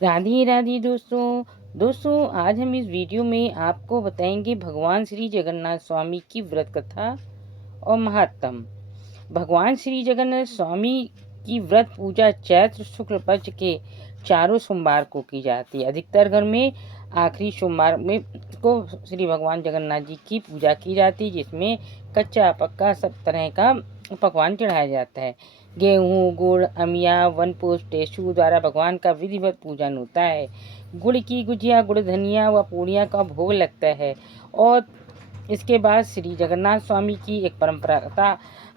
राधे राधे दोस्तों आज हम इस वीडियो में आपको बताएंगे भगवान श्री जगन्नाथ स्वामी की व्रत कथा और महात्म। भगवान श्री जगन्नाथ स्वामी की व्रत पूजा चैत्र शुक्ल पक्ष के चारों सोमवार को की जाती है। अधिकतर घर में आखिरी सोमवार में को श्री भगवान जगन्नाथ जी की पूजा की जाती है, जिसमें कच्चा पक्का सब तरह का पकवान चढ़ाया जाता है। गेहूँ, गुड़, अमिया, वन पुष्पेशु द्वारा भगवान का विधिवत पूजन होता है। गुड़ की गुजिया, गुड़ धनिया व पूड़ियाँ का भोग लगता है और इसके बाद श्री जगन्नाथ स्वामी की एक परंपरा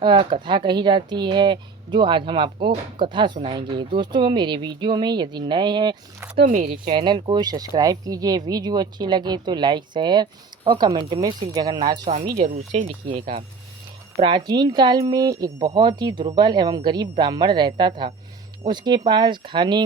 कथा कही जाती है, जो आज हम आपको कथा सुनाएंगे। दोस्तों, मेरे वीडियो में यदि नए हैं तो मेरे चैनल को सब्सक्राइब कीजिए। वीडियो अच्छी लगे तो लाइक, शेयर और कमेंट में श्री जगन्नाथ स्वामी जरूर से लिखिएगा। प्राचीन काल में एक बहुत ही दुर्बल एवं गरीब ब्राह्मण रहता था। उसके पास खाने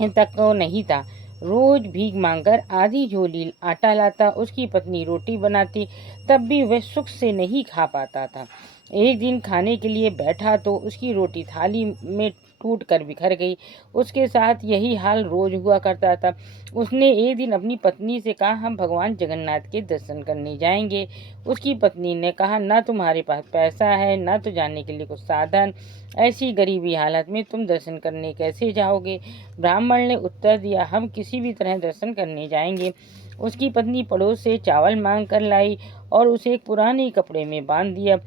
तक को नहीं था। रोज भीख मांगकर आधी झोली आटा लाता। उसकी पत्नी रोटी बनाती, तब भी वह सुख से नहीं खा पाता था। एक दिन खाने के लिए बैठा तो उसकी रोटी थाली में टूट कर बिखर गई। उसके साथ यही हाल रोज हुआ करता था। उसने एक दिन अपनी पत्नी से कहा, हम भगवान जगन्नाथ के दर्शन करने जाएंगे। उसकी पत्नी ने कहा, ना तुम्हारे पास पैसा है, ना तो जाने के लिए कुछ साधन। ऐसी गरीबी हालत में तुम दर्शन करने कैसे जाओगे? ब्राह्मण ने उत्तर दिया, हम किसी भी तरह दर्शन करने जाएंगे। उसकी पत्नी पड़ोस से चावल मांग कर लाई और उसे एक पुराने कपड़े में बांध दिया।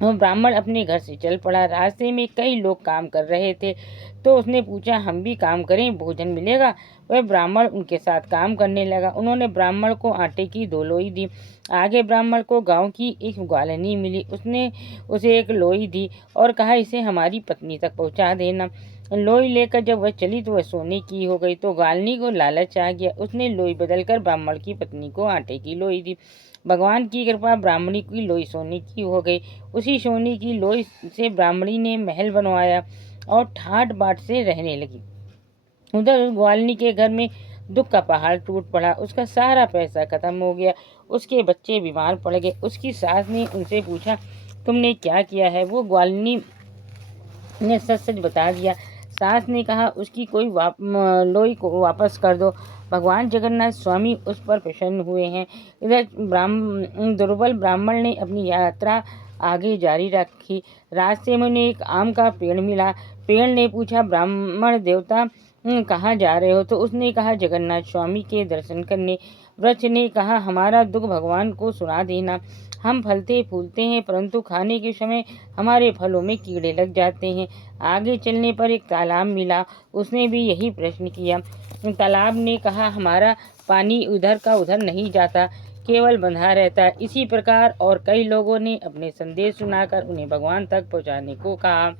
वह ब्राह्मण अपने घर से चल पड़ा। रास्ते में कई लोग काम कर रहे थे, तो उसने पूछा, हम भी काम करें, भोजन मिलेगा? वह ब्राह्मण उनके साथ काम करने लगा। उन्होंने ब्राह्मण को आटे की 2 लोई दी। आगे ब्राह्मण को गांव की एक ग्वालनी मिली। उसने उसे एक लोई दी और कहा, इसे हमारी पत्नी तक पहुंचा देना। लोई लेकर जब वह चली तो वह सोने की हो गई। तो ग्वालनी को लालच आ गया। उसने लोई बदलकर ब्राह्मण की पत्नी को आटे की लोई दी। भगवान की कृपा, ब्राह्मणी की लोई सोने की हो गई। उसी सोने की लोई से ब्राह्मणी ने महल बनवाया और ठाट बाट से रहने लगी। उधर उस ग्वालिनी के घर में दुख का पहाड़ टूट पड़ा। उसका सारा पैसा खत्म हो गया। उसके बच्चे बीमार पड़ गए। उसकी सास ने उनसे पूछा, तुमने क्या किया है? वो ग्वालिनी ने सच सच बता दिया। सास ने कहा, उसकी कोई लोई को वापस कर दो। भगवान जगन्नाथ स्वामी उस पर प्रसन्न हुए हैं। इधर दुर्बल ब्राह्मण ने अपनी यात्रा आगे जारी रखी। रास्ते में उन्हें एक आम का पेड़ मिला। पेड़ ने पूछा, ब्राह्मण देवता कहाँ जा रहे हो? तो उसने कहा, जगन्नाथ स्वामी के दर्शन करने। वृक्ष ने कहा, हमारा दुख भगवान को सुना देना। हम फलते फूलते हैं, परंतु खाने के समय हमारे फलों में कीड़े लग जाते हैं। आगे चलने पर एक तालाब मिला। उसने भी यही प्रश्न किया। तालाब ने कहा, हमारा पानी उधर का उधर नहीं जाता, केवल बंधा रहता है। इसी प्रकार और कई लोगों ने अपने संदेश सुनाकर उन्हें भगवान तक पहुंचाने को कहा।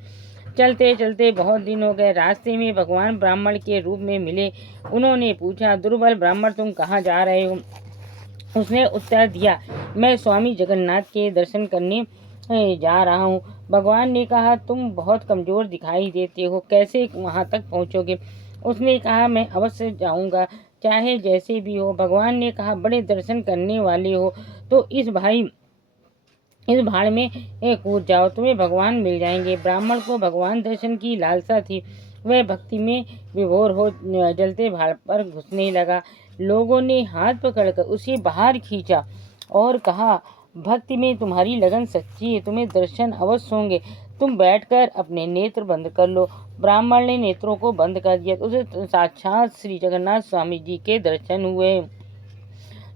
चलते चलते बहुत दिन हो गए। रास्ते में भगवान ब्राह्मण के रूप में मिले। उन्होंने पूछा, दुर्बल ब्राह्मण, तुम कहाँ जा रहे हो? उसने उत्तर दिया, मैं स्वामी जगन्नाथ के दर्शन करने जा रहा हूँ। भगवान ने कहा, तुम बहुत कमजोर दिखाई देते हो, कैसे वहाँ तक पहुँचोगे? उसने कहा, मैं अवश्य जाऊँगा, चाहे जैसे भी हो। भगवान ने कहा, बड़े दर्शन करने वाले हो तो इस भाड़ में कूद जाओ, तुम्हें भगवान मिल जाएंगे। ब्राह्मण को भगवान दर्शन की लालसा थी। वह भक्ति में विभोर हो जलते भाड़ पर घुसने लगा। लोगों ने हाथ पकड़कर उसे बाहर खींचा और कहा, भक्ति में तुम्हारी लगन सच्ची है, तुम्हें दर्शन अवश्य होंगे। तुम बैठकर अपने नेत्र बंद कर लो। ब्राह्मण ने नेत्रों को बंद कर दिया तो उसे साक्षात श्री जगन्नाथ स्वामी जी के दर्शन हुए,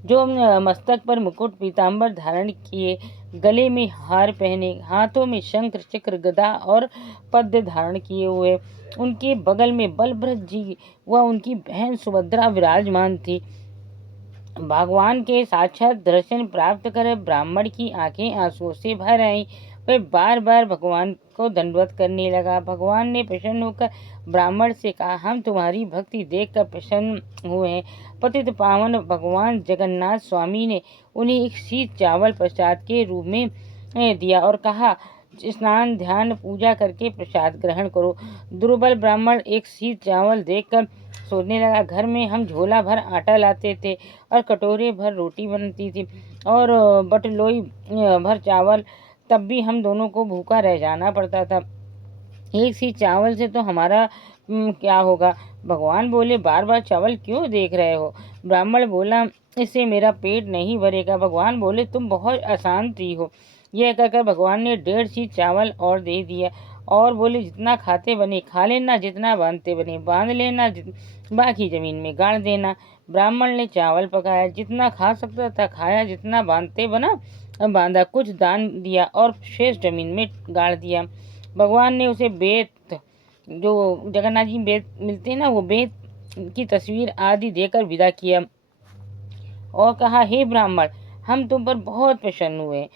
जो मस्तक पर मुकुट पीताम्बर धारण किए, गले में हार पहने, हाथों में शंख चक्र गदा और पद्म धारण किए हुए। उनके बगल में बलभद्र जी व उनकी बहन सुभद्रा विराजमान थी। भगवान के साक्षात दर्शन प्राप्त कर ब्राह्मण की आंखें आंसुओं से भर आईं। वह बार बार भगवान को दंडवत करने लगा। भगवान ने प्रसन्न होकर ब्राह्मण से कहा, हम तुम्हारी भक्ति देखकर प्रसन्न हुए हैं। पतित पावन भगवान जगन्नाथ स्वामी ने उन्हें एक शीत चावल प्रसाद के रूप में दिया और कहा, स्नान ध्यान पूजा करके प्रसाद ग्रहण करो। दुर्बल ब्राह्मण एक शीत चावल देखकर सोचने लगा, घर में हम झोला भर आटा लाते थे और कटोरे भर रोटी बनती थी और बटलोई भर चावल, तब भी हम दोनों को भूखा रह जाना पड़ता था। एक सी चावल से तो हमारा क्या होगा। भगवान बोले, बार बार चावल क्यों देख रहे हो। ब्राह्मण बोला, इससे मेरा पेट नहीं भरेगा। भगवान बोले, तुम बहुत अशांति हो। यह कहकर भगवान ने 1.5 सी चावल और दे दिया और बोले, जितना खाते बने खा लेना, जितना बांधते बने बांध लेना, बाकी जमीन में गाड़ देना। ब्राह्मण ने चावल पकाया, जितना खा सकता था खाया, जितना बांधते बना बांधा, कुछ दान दिया और शेष जमीन में गाड़ दिया। भगवान ने उसे बेत, जो जगन्नाथ जी बेत मिलते हैं ना, वो बेत की तस्वीर आदि देकर विदा किया और कहा, हे ब्राह्मण, हम तुम पर बहुत प्रसन्न हुए।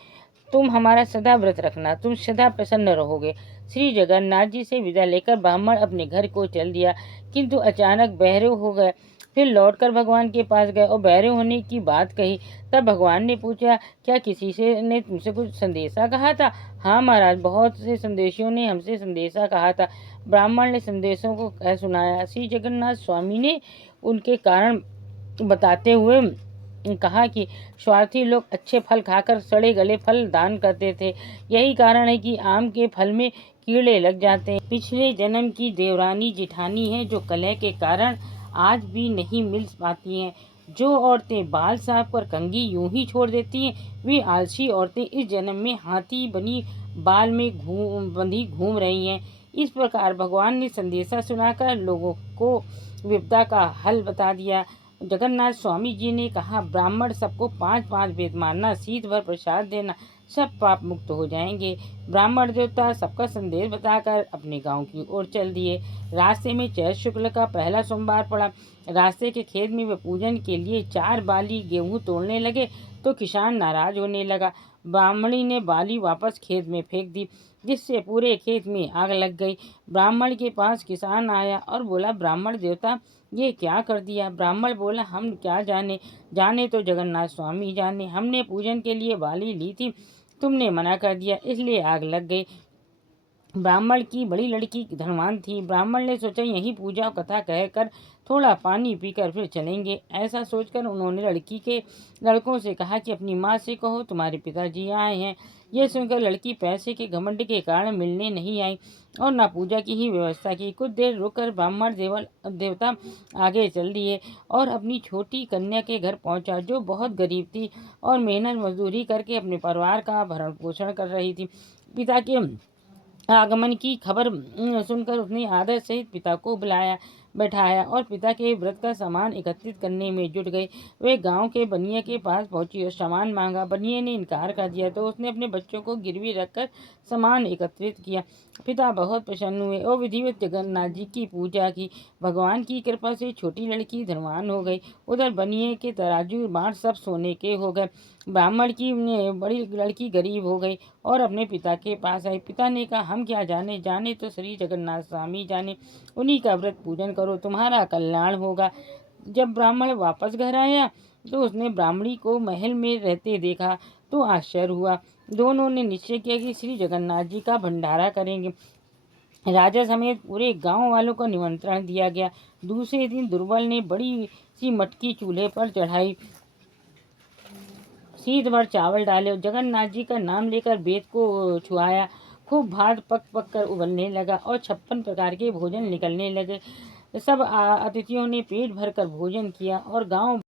तुम हमारा सदा व्रत रखना, तुम सदा प्रसन्न रहोगे। श्री जगन्नाथ जी से विदा लेकर ब्राह्मण अपने घर को चल दिया, किंतु अचानक बहरे हो गए। फिर लौटकर भगवान के पास गए और बहरे होने की बात कही। तब भगवान ने पूछा, क्या किसी से ने तुमसे कुछ संदेशा कहा था। हाँ महाराज, बहुत से संदेशियों ने हमसे संदेशा कहा था। ब्राह्मण ने संदेशों को कह सुनाया। श्री जगन्नाथ स्वामी ने उनके कारण बताते हुए कहा कि स्वार्थी लोग अच्छे फल खाकर सड़े गले फल दान करते थे। यही कारण है कि आम के फल में कीड़े लग जाते हैं। पिछले जन्म की देवरानी जिठानी है, जो कलह के कारण आज भी नहीं मिल पाती हैं। जो औरतें बाल साफ कर कंघी यूं ही छोड़ देती हैं, वे आलसी औरतें इस जन्म में हाथी बनी बाल में बंधी घूम रही हैं। इस प्रकार भगवान ने संदेशा सुनाकर लोगों को विपदा का हल बता दिया। जगन्नाथ स्वामी जी ने कहा, ब्राह्मण सबको 5-5 वेद मानना, शीत भर प्रसाद देना, सब पाप मुक्त हो जाएंगे। ब्राह्मण देवता सबका संदेश बताकर अपने गांव की ओर चल दिए। रास्ते में चैत्र शुक्ल का पहला सोमवार पड़ा। रास्ते के खेत में वे पूजन के लिए 4 बाली गेहूं तोड़ने लगे तो किसान नाराज होने लगा। ब्राह्मणी ने बाली वापस खेत में फेंक दी, जिससे पूरे खेत में आग लग गई। ब्राह्मण के पास किसान आया और बोला, ब्राह्मण देवता, ये क्या कर दिया। ब्राह्मण बोला, हम क्या जाने, जाने तो जगन्नाथ स्वामी जाने। हमने पूजन के लिए बाली ली थी, तुमने मना कर दिया, इसलिए आग लग गई। ब्राह्मण की बड़ी लड़की धनवान थी। ब्राह्मण ने सोचा, यही पूजा कथा कहकर थोड़ा पानी पीकर फिर चलेंगे। ऐसा सोचकर उन्होंने लड़की के लड़कों से कहा कि अपनी माँ से कहो तुम्हारे पिताजी आए हैं। यह सुनकर लड़की पैसे के घमंड के कारण मिलने नहीं आई और न पूजा की ही व्यवस्था की। कुछ देर रुककर ब्राह्मण देवता आगे चल दिए और अपनी छोटी कन्या के घर पहुंचा, जो बहुत गरीब थी और मेहनत मजदूरी करके अपने परिवार का भरण पोषण कर रही थी। पिता के आगमन की खबर सुनकर उसने आदर सहित पिता को बुलाया, बैठाया और पिता के व्रत का सामान एकत्रित करने में जुट गई। वे गांव के बनिए के पास पहुंची और सामान मांगा। बनिए ने इनकार कर दिया तो उसने अपने बच्चों को गिरवी रखकर सामान एकत्रित किया। पिता बहुत प्रसन्न हुए और विधिवत जगन्नाथ जी की पूजा की। भगवान की कृपा से छोटी लड़की धनवान हो गई। उधर बनिए के तराजू बांट सब सोने के हो गए। ब्राह्मण की बड़ी लड़की गरीब हो गई और अपने पिता के पास आई। पिता ने कहा, हम क्या जाने, जाने तो श्री जगन्नाथ स्वामी जाने। उन्हीं का व्रत पूजन करो, तुम्हारा कल्याण होगा। जब ब्राह्मण वापस घर आया तो उसने ब्राह्मणी को महल में रहते देखा तो आश्चर्य हुआ। दोनों ने निश्चय किया कि श्री जगन्नाथ जी का भंडारा करेंगे। राजा समेत पूरे गांव वालों को निमंत्रण दिया गया। दूसरे दिन दुर्बल ने बड़ी सी मटकी चूल्हे पर चढ़ाई, शीत भर चावल डाले और जगन्नाथ जी का नाम लेकर बेत को छुआया। खूब भात पक पक कर उबलने लगा और 56 प्रकार के भोजन निकलने लगे। सब अतिथियों ने पेट भरकर भोजन किया और गांव